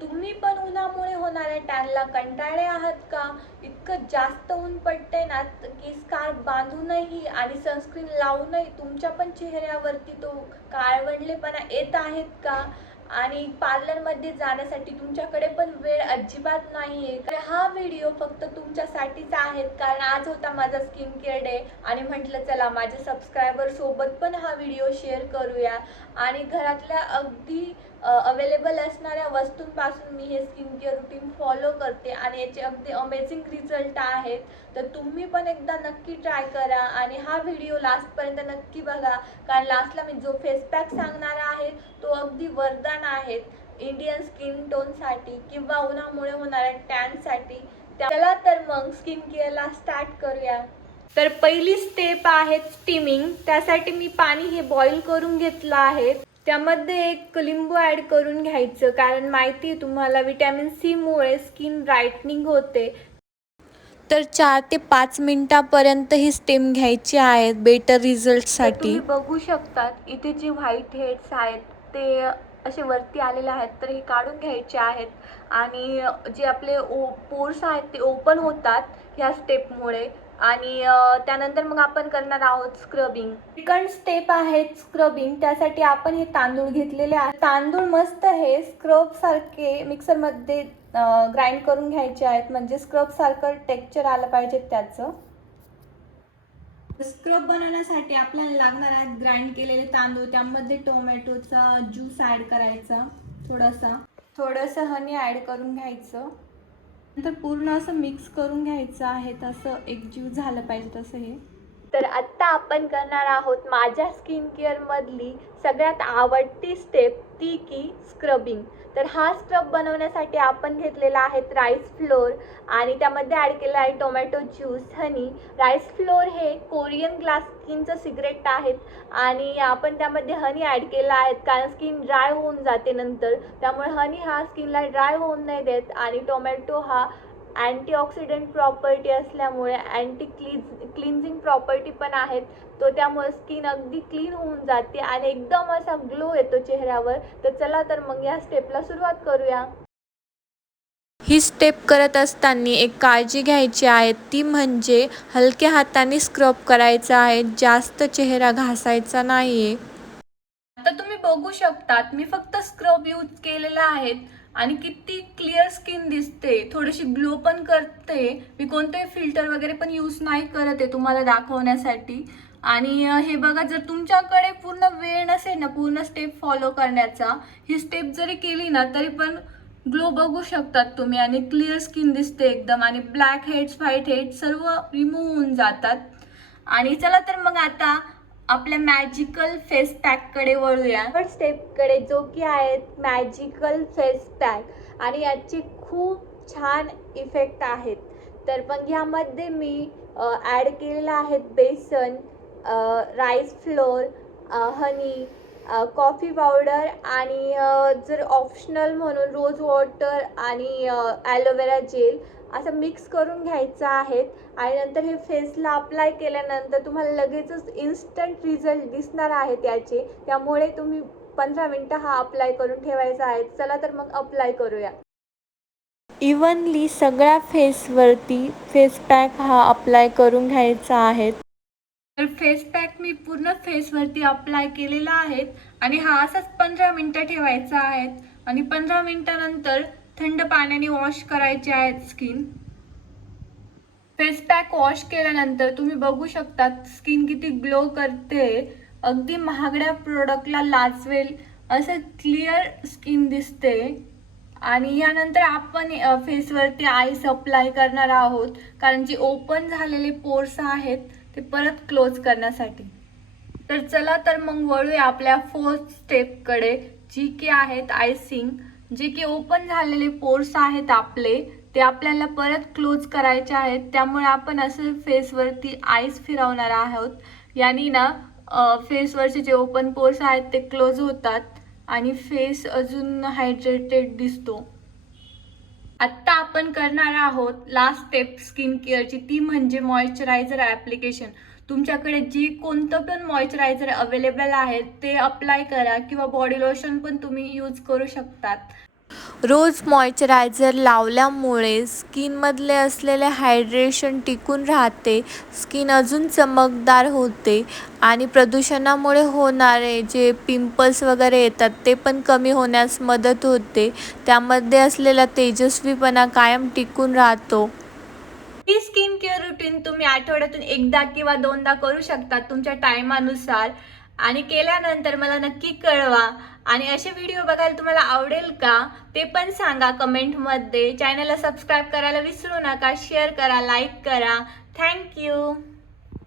तुम्ही पण उन्हामुळे होणाऱ्या टॅनला कंटाळले आहात का? इतकं जास्त ऊन पडते ना की स्कार्फ बांधूनही आणि सनस्क्रीन लावूनही तुमच्या पण चेहऱ्यावरती तो काळवंडलेपणा येत आहेत का? आणि पार्लरमध्ये जाण्यासाठी तुमच्याकडे पण वेळ अजिबात नाहीये. तर हा व्हिडिओ फक्त तुमच्यासाठीच आहे, कारण आज होता माझा स्किन केअर डे आणि म्हटलं चला माझ्या सबस्क्रायबर सोबत पण हा व्हिडिओ शेअर करूया. आणि घरातल्या अगदी अवेलेबल असणाऱ्या वस्तूंपासून मी हे स्किन केअर रुटीन फॉलो करते आणि याचे अगदी अमेझिंग रिझल्ट आहेत. तर तुम्ही पण एकदा नक्की ट्राय करा आणि हा व्हिडिओ लास्टपर्यंत नक्की बघा, कारण लास्टला मी जो फेस पॅक सांगणार आहे तो अगदी वरदान आहे इंडियन स्किन टोनसाठी किंवा उन्हामुळे होणाऱ्या टॅनसाठी. चला तर मग स्किन केअरला स्टार्ट करूया. तर पहिली स्टेप आहे स्टीमिंग. त्यासाठी मी पाणी हे बॉईल करून घेतलं आहे. त्यामध्ये एक लिंबू ॲड करून घ्यायचं, कारण माहिती आहे तुम्हाला विटॅमिन सी मुळे स्किन ब्राईटनिंग होते. तर 4 ते 5 मिनिटापर्यंत ही स्टीम घ्यायची आहे बेटर रिझल्टसाठी. तुम्ही बघू शकतात इथे जे व्हाईट हेड्स आहेत ते असे वरती आलेले आहेत, तर हे काढून घ्यायचे आहेत. आणि जे आपले पोर्स आहेत ते ओपन होतात ह्या स्टेपमुळे. आणि त्यानंतर मग आपण करणार आहोत स्क्रबिंग. सेकंड स्टेप आहे स्क्रबिंग. त्यासाठी आपण हे तांदूळ घेतलेले आहेत. तांदूळ मस्त हे स्क्रब सारखे मिक्सरमध्ये ग्राइंड करून घ्यायचे आहेत, म्हणजे स्क्रब सारखं टेक्स्चर आलं पाहिजे त्याचं. स्क्रब बनवण्यासाठी आपल्याला लागणार आहे ग्राइंड केलेले तांदूळ, त्यामध्ये टोमॅटोचा ज्यूस ॲड करायचा, थोडंसं हनी ॲड करून घ्यायचं. नंतर पूर्ण असं मिक्स करून घ्यायचं आहे, तसं एकजीव झालं पाहिजे तसं हे. तर आत्ता आपण करणार आहोत माझ्या स्किन केअरमधली सगळ्यात आवडती स्टेप, ती की स्क्रबिंग. तर हा स्क्रब बनवण्यासाठी आपण घेतलेला आहे राईस फ्लोअर आणि त्यामध्ये ॲड केलं आहे tomato juice, honey. Rice flour हे कोरियन ग्लास स्किनचं सिक्रेट आहेत आणि आपण त्यामध्ये हनी ॲड केलं आहे, कारण स्किन ड्राय होऊन जाते नंतर. त्यामुळे हनी हा स्किनला ड्राय होऊन नाही देत आणि टोमॅटो हा अँटीऑक्सिडंट प्रॉपर्टी असल्यामुळे अँटी क्लिन्झिंग प्रॉपर्टी पण आहेत. तो त्यामुळे स्किन अगदी क्लीन होऊन जाते आणि एकदम असा ग्लो येतो चेहऱ्यावर. तर चला तर मग या स्टेपला सुरुवात करूया. ही स्टेप करत असताना एक काळजी घ्यायची आहे, ती म्हणजे हलक्या हाताने स्क्रब करायचा आहे, जास्त चेहरा घासायचा नाहीये. आता तुम्ही बघू शकतात मी फक्त स्क्रब यूज केलेला आहे आणि किती क्लिअर स्किन दिसते, थोडीशी ग्लो पण करते. मी कोणतेही फिल्टर वगैरे पण यूज नाही करत आहे तुम्हाला दाखवण्यासाठी. आणि हे बघा, जर तुमच्याकडे पूर्ण वेळ नसेल ना पूर्ण स्टेप फॉलो करण्याचा, ही स्टेप जरी केली ना तरी पण ग्लो बघू शकतात तुम्ही आणि क्लिअर स्किन दिसते एकदम. आणि ब्लॅक हेड्स, व्हाईट हेड्स सर्व रिमूव्ह होऊन जातात. आणि चला तर मग आता आपल्या मॅजिकल फेस पॅककडे वळूया. फर्स्ट स्टेपकडे, जो की आहे मॅजिकल फेस पॅक आणि याची खूप छान इफेक्ट आहेत. तर मग ह्यामध्ये मी ॲड केलेलं आहे बेसन, राईस फ्लोअर, हनी, कॉफी पावडर आणि जर ऑप्शनल म्हणून रोज वॉटर आणि ॲलोवेरा जेल असं मिक्स करून घ्यायचं आहे. आणि नंतर हे फेसला अप्लाय केल्यानंतर तुम्हाला लगेचच इन्स्टंट रिझल्ट दिसणार आहेत याचे. त्यामुळे तुम्ही 15 मिनटं हा अप्लाय करून ठेवायचा आहे. चला तर मग अप्लाय करूया. इव्हनली सगळ्या फेसवरती फेस पॅक हा अप्लाय करून घ्यायचा आहे. तर फेस पॅक मी पूर्ण फेसवरती अप्लाय केलेला आहे आणि हा असाच 15 मिनटं ठेवायचा आहे. आणि 15 मिनटानंतर थंड पाण्याने वॉश करायचे आहेत स्किन. फेस पॅक वॉश केल्यानंतर तुम्ही बघू शकता स्किन किती ग्लो करते. अगदी महागड्या प्रोडक्टला लाजवेल असं क्लिअर स्किन दिसते. आणि यानंतर आपण फेसवरती आईस अप्लाय करणार आहोत, कारण जे ओपन झालेले पोर्स आहेत ते परत क्लोज करण्यासाठी. तर चला तर मग वळूया आपल्या फोर्थ स्टेपकडे, जी की आहेत आयसिंग. जे की ओपन झालेले पोर्स आहेत आपले, ते आपल्याला परत क्लोज करायचे आहेत. त्यामुळे आपण असं फेसवरती आईस फिरवणार आहोत. यानी ना फेसवरचे जे ओपन पोर्स आहेत ते क्लोज होतात आणि फेस अजून हायड्रेटेड दिसतो. आत्ता आपण करणार आहोत लास्ट स्टेप स्किन केअरची, ती म्हणजे मॉइश्चरायझर ॲप्लिकेशन. तुमच्याकडे जी कोणतं पण मॉइश्चरायझर अवेलेबल आहे ते अप्लाय करा किंवा बॉडी लोशन पण तुम्ही यूज करू शकतात. रोज मॉइश्चरायझर लावल्यामुळे स्किनमधले असलेले हायड्रेशन टिकून राहते, स्किन अजून चमकदार होते आणि प्रदूषणामुळे होणारे जे पिंपल्स वगैरे येतात ते पण कमी होण्यास मदत होते. त्यामध्ये असलेला तेजस्वीपणा कायम टिकून राहतो. ही स्किन केअर रुटीन तुम्ही आठवड्यातून एकदा किंवा दोनदा करू शकता तुमच्या टायमानुसार आणि केल्यानंतर मला नक्की कळवा. आणि असे व्हिडिओ बघायला तुम्हाला आवडेल का ते पण सांगा कमेंटमध्ये. चॅनलला सबस्क्राईब करायला विसरू नका, शेअर करा, लाईक करा. थँक्यू.